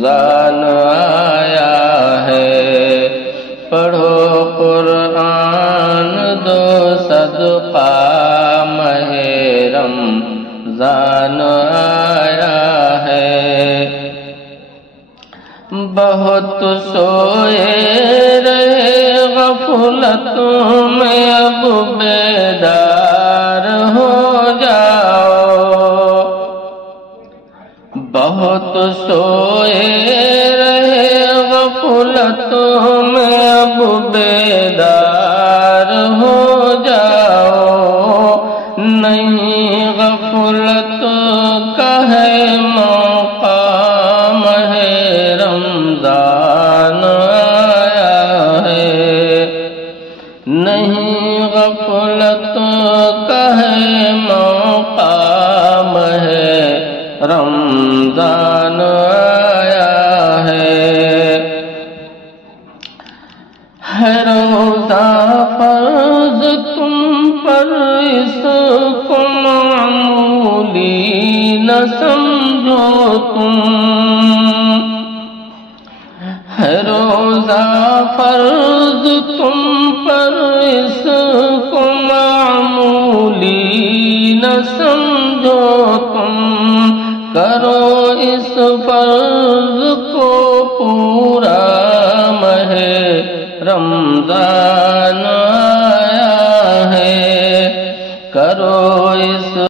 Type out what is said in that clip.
رمضان آیا ہے۔ پڑھو قرآن دو صدقہ ماہ رمضان آیا ہے۔ بہت سوئے رہے غفلت میں اب بیدار ہو جاؤ۔ بہت سوئے رہے غفلت میں اب بیدار ہو جاؤ۔ نہیں غفلت کا ہے مقام ہے رمضان آیا ہے۔ نہیں غفلت کا ہے مقام ہے رمضان آیا ہے۔ روزہ فرض تم پر اس کو معمولی نہ سمجھو تم۔ روزہ فرض تم پر اس کو معمولی نہ سمجھو تم۔ کرو اس فرض کو پورا ماہ رمضان آیا ہے۔ کرو اس